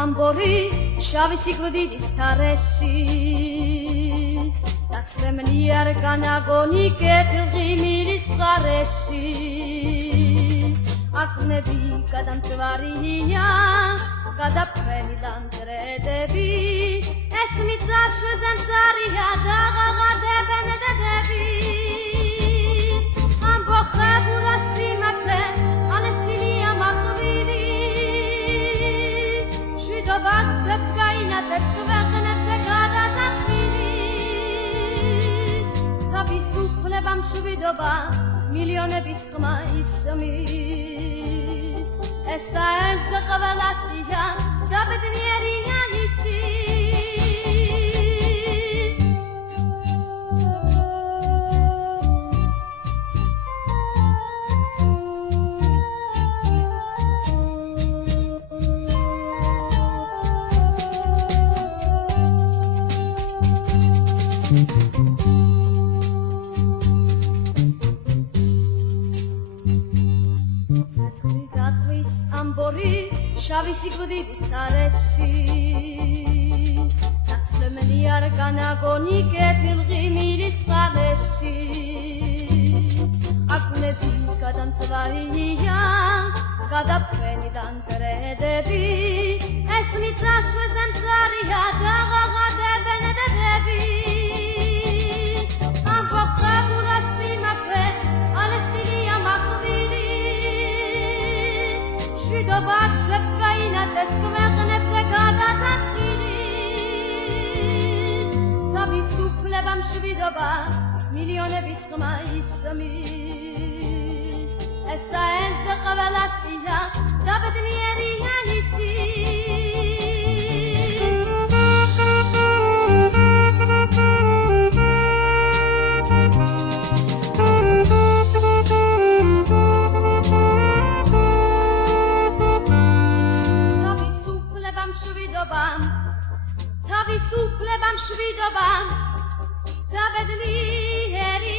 ამბორი შავი სიკვდილის თარეში დაცრემლი არ განაგონი კეთილღიმილის მხარეში აკნები გადამწვარია გადაფრენიდან წერედები ეს მიწაშვეზე მწარია და ღაღადებენ დედები ამბოხებულა სიმართლე ალესილია მაყბილი შვიდობაცებს გაინათებს ქვეყნებზე გადაწყვილი თავისუფლება მშვიდობა მილიონების ხმა ისმის ესა ენზე ყველასია და ბედნიერია ისი ამბორი შავი სიკვდილის თარეში დაცრემლი არ განაგონი კეთილღიმილის მხარეში აკნები გადამწვარია გადაფრენიდან წერედები ეს მიწაშვეზე მწარია და ღაღადებენ დედები ამბოხებულა სიმართლე ალესილია მაყბილი შვიდობაცებს გაინათებს ქვეყნებზე გადაწყვილი თავისუფლება მშვიდობა მილიონების ხმა ისმის ესა ენზე ყველასია და ბედნიერია ისი თავისუფლება მშვიდობა და ბედნიერი